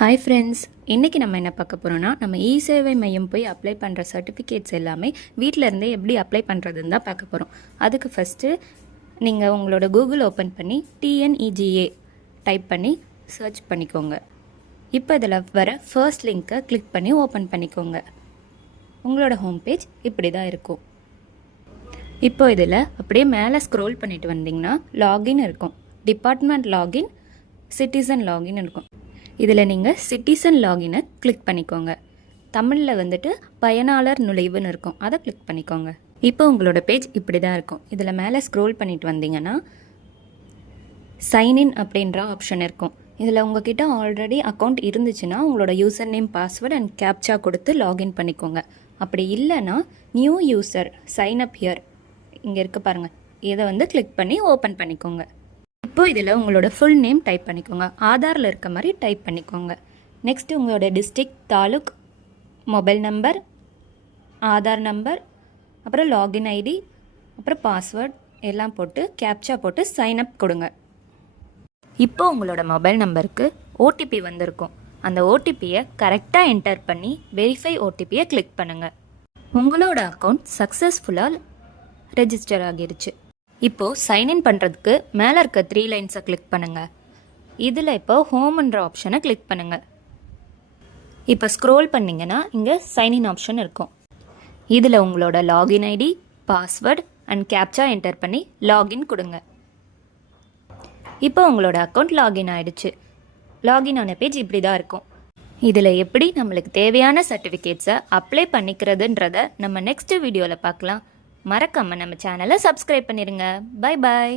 Hi friends, இன்றைக்கி நம்ம என்ன பார்க்க போகிறோன்னா, நம்ம இ-சேவை மையம் போய் அப்ளை பண்ணுற சர்டிஃபிகேட்ஸ் எல்லாமே வீட்டில் இருந்தே எப்படி அப்ளை பண்ணுறதுன்னு தான் பார்க்க போகிறோம். அதுக்கு ஃபஸ்ட்டு நீங்கள் உங்களோட கூகுள் ஓப்பன் பண்ணி TNEGA டைப் பண்ணி சர்ச் பண்ணிக்கோங்க. இப்போ இதில் வர ஃபர்ஸ்ட் லிங்க்கை கிளிக் பண்ணி ஓப்பன் பண்ணிக்கோங்க. உங்களோட ஹோம் பேஜ் இப்படி தான் இருக்கும். இப்போ இதில் அப்படியே மேலே ஸ்க்ரோல் பண்ணிட்டு வந்தீங்கன்னா லாகின் இருக்கும். டிபார்ட்மெண்ட் லாகின், சிட்டிசன் லாகின் இருக்கும். இதில் நீங்கள் சிட்டிசன் லாகினை கிளிக் பண்ணிக்கோங்க. தமிழில் வந்துட்டு பயனாளர் நுழைவுன்னு இருக்கும், அதை கிளிக் பண்ணிக்கோங்க. இப்போ உங்களோட பேஜ் இப்படி தான் இருக்கும். இதில் மேலே ஸ்க்ரோல் பண்ணிட்டு வந்தீங்கன்னா சைன்இன் அப்படின்ற ஆப்ஷன் இருக்கும். இதில் உங்ககிட்ட ஆல்ரெடி அக்கௌண்ட் இருந்துச்சுன்னா உங்களோட user name, password and captcha கொடுத்து லாகின் பண்ணிக்கோங்க. அப்படி இல்லைன்னா new user sign up here இங்கே இருக்க பாருங்கள், இதை வந்து கிளிக் பண்ணி ஓப்பன் பண்ணிக்கோங்க. இப்போ இதில் உங்களோட ஃபுல் நேம் டைப் பண்ணிக்கோங்க. ஆதாரில் இருக்க மாதிரி டைப் பண்ணிக்கோங்க. நெக்ஸ்ட்டு உங்களோட district, taluk, mobile number, Aadhaar number, அப்புறம் லாகின் ஐடி, அப்புறம் பாஸ்வேர்ட் எல்லாம் போட்டு கேப்சா போட்டு சைன் அப் கொடுங்க. இப்போ உங்களோட மொபைல் நம்பருக்கு ஓடிபி வந்திருக்கும். அந்த ஓடிபியை கரெக்டாக என்டர் பண்ணி வெரிஃபை ஓடிபியை கிளிக் பண்ணுங்கள். உங்களோட அக்கௌண்ட் சக்ஸஸ்ஃபுல்லாக ரெஜிஸ்டர் ஆகிருச்சு. இப்போது சைன்இன் பண்ணுறதுக்கு மேலே இருக்க 3 லைன்ஸை கிளிக் பண்ணுங்கள். இதில் இப்போ ஹோம்ன்ற ஆப்ஷனை கிளிக் பண்ணுங்கள். இப்போ ஸ்க்ரோல் பண்ணிங்கன்னா இங்கே சைன்இன் ஆப்ஷன் இருக்கும். இதில் உங்களோட login ID, password and captcha enter பண்ணி லாகின் கொடுங்க. இப்போ உங்களோட அக்கௌண்ட் லாகின் ஆகிடுச்சு. லாகின் ஆன பேஜ் இப்படி தான் இருக்கும். இதில் எப்படி நம்மளுக்கு தேவையான சர்டிஃபிகேட்ஸை அப்ளை பண்ணிக்கிறதுன்றதை நம்ம நெக்ஸ்ட் வீடியோவில் பார்க்கலாம். மறக்காமல் நம்ம சேனலை சப்ஸ்கிரைப் பண்ணிடுங்க. Bye bye.